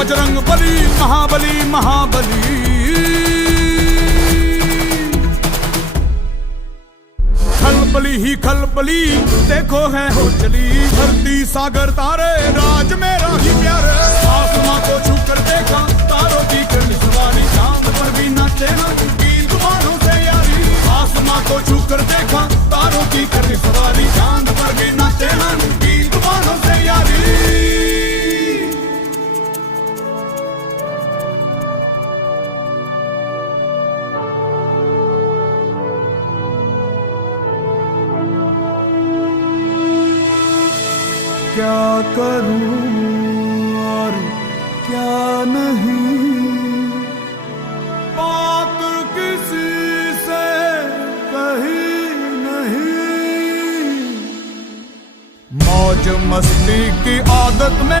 बजरंग बली महाबली महाबली। खलबली ही खलबली देखो है हो चली, धरती सागर तारे राज मेरा ही प्यारे। आसमां को छू कर देखा तारों की करनी सवारी, चांद पर भी नाचे ना की तूफानों से यारी। आसमां को छू कर देखा तारों की करनी सवारी, चांद पर भी नाचे ना की तूफानों से यारी। क्या करूं और क्या नहीं, बात किसी से कही नहीं। मौज मस्ती की आदत में